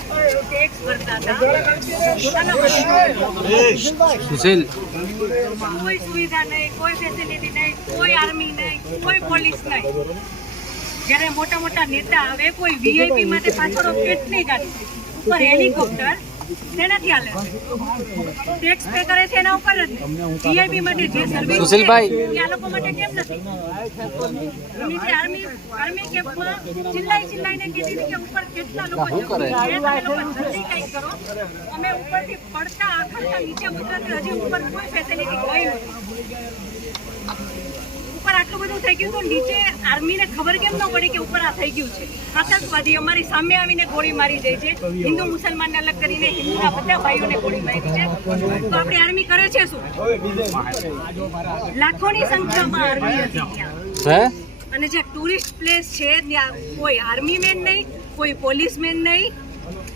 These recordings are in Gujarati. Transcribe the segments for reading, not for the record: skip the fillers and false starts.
હતા, ટેક્સ ભરતા હતા, સુશીલ કોઈ સુવિધા નહીં, કોઈ ફેસિલિટી નહીં, કોઈ આર્મી નહીં, કોઈ પોલીસ નહીં. જ્યારે મોટા મોટા નેતા આવે, કોઈ વીઆઈપી માટે પાછળ કેટલી ગાડી ઉપર હેલિકોપ્ટર તેનાથી હાલે ટેક્સ પે કરે છે એના ઉપર જ. વીઆઈપી માટે જે સર્વિસ સુશીલભાઈ આ લોકો માટે કેમ નથી? નીચે આર્મી કેમ્પમાં ચિલ્લાઈને કહેતી હતી કે ઉપર કેટલા લોકો જલ્દી કંઈક કરો. અમે ઉપરથી પડતા આખા નીચે ઉતરતા હજી ઉપર કોઈ ફેસિલિટી કોઈ નથી. ઉપર આટલું બધું થઈ ગયું તો નીચે આર્મીને ખબર કેમ ન પડી કે ઉપર આ થઈ ગયું છે? આતંકવાદી અમારી સામે આવીને ગોળી મારી દે છે. હિન્દુ મુસલમાનને અલગ કરીને હિન્દુના બધા ભાઈઓને ગોળી મારી છે. તો આપણી આર્મી કરે છે શું? લાખોની સંખ્યામાં આર્મી હતી ત્યાં. હે અને જે ટુરિસ્ટ પ્લેસ છે ત્યાં કોઈ આર્મી મેન નહીં, કોઈ પોલીસ મેન નહીં,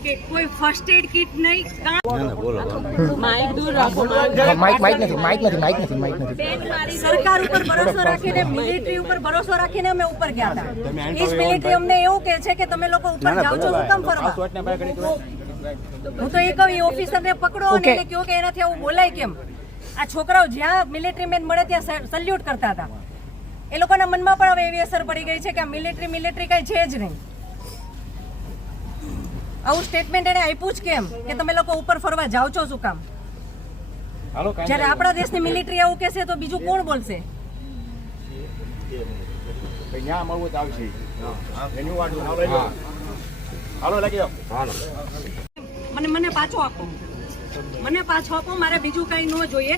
કે કોઈ ફર્સ્ટ એડ કિટ નહીં. સરકાર ઉપર ભરોસો રાખીને, મિલિટરી ઉપર ભરોસો રાખીને અમે ઉપર ગયા હતા. ઈસ્ટ મિલિટરી અમને એવું કહે છે કે તમે લોકો ઉપર જાઓ છો શું કામ ફરવા? હું તો એ કહું ઓફિસરને પકડો અને એને કહો કે એનાથી આવું બોલાય કેમ? આ છોકરાઓ જ્યાં મિલિટરી મેન મળે ત્યાં સલ્યુટ કરતા હતા. એ લોકોના મનમાં પણ હવે એવી અસર પડી ગઈ છે કે આ મિલિટરી કઈ છે જ નહીં. આવું સ્ટેટમેન્ટ એને આપ્યું જ કેમ કે તમે લોકો ઉપર ફરવા જાઓ છો શું કામ? જ્યારે આપણા દેશની મિલિટરી આવું કહેશે તો બીજું કોણ બોલશે? મને પાછો આપો, મને પાછો આપો. મારે બીજું કઈ ન જોઈએ.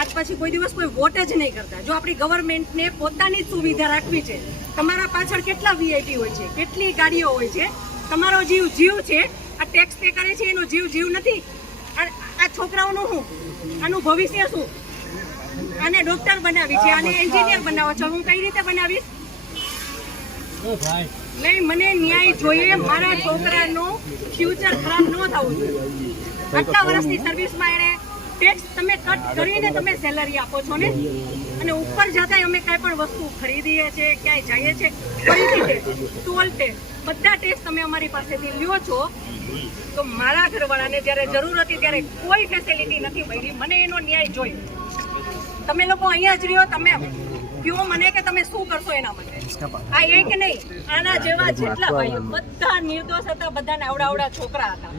આજ પછી કોઈ દિવસ કોઈ વોટ જ નહીં કરતા. જો આપણી ગવર્મેન્ટને પોતાની જ સુવિધા રાખવી છે. તમારા પાછળ કેટલા વીઆઈપી હોય છે, કેટલી ગાડીઓ હોય છે. તમારો જીવ છે. આ ટેક્સ પે કરે છે એનો જીવ નથી. આ છોકરાઓનું શું? આનું ભવિષ્ય શું? આને ડોક્ટર બનાવી છે, આને એન્જિનિયર બનાવો છો. હું કઈ રીતે બનાવીશ? નહીં, મને ન્યાય જોઈએ. મારા છોકરાનું ફ્યુચર ખરાબ ન થવું જોઈએ. આટલા વર્ષની સર્વિસમાં એને ટેક્સ તમે કટ કરીને તમે સેલરી આપો છો ને, અને ઉપર જતા અમે કાંઈ પણ વસ્તુ ખરીદીએ છીએ, ક્યાંય જઈએ છીએ, ફરીથી ટોલ ટેક્સ બધા ટેક્સ તમે અમારી પાસેથી લ્યો છો. તો મારા ઘરવાળાને જ્યારે જરૂર હતી ત્યારે કોઈ ફેસિલિટી નથી મળી. મને એનો ન્યાય જોઈએ. તમે લોકો અહીંયા જ રહ્યો, તમે કહો મને કે તમે શું કરશો એના માટે. આ એક નહીં, આના જેવા જેટલા ભાઈઓ બધા નિર્દોષ હતા, બધાને આવડા છોકરા હતા.